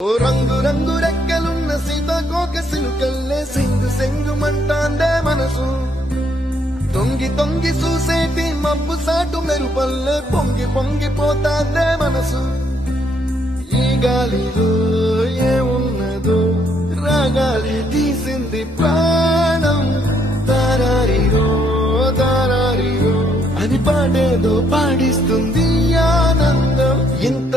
ఓ రంగు రంగు రెక్కలున్న సీతాకోక సిలుకల్లే సింగు సెంగుమంటాందే మనసు తొంగి తొంగి చూసేటి మబ్బు సాటు మెరుపల్లే పొంగి పొంగిపోతాందే మనసు ఈ గాలిలో ఏమున్నదో రాగాలి తీసింది ప్రాణం దారారిరో దారారిరో అని పాడేదో పాడిస్తుంది ఆనందం ఇంత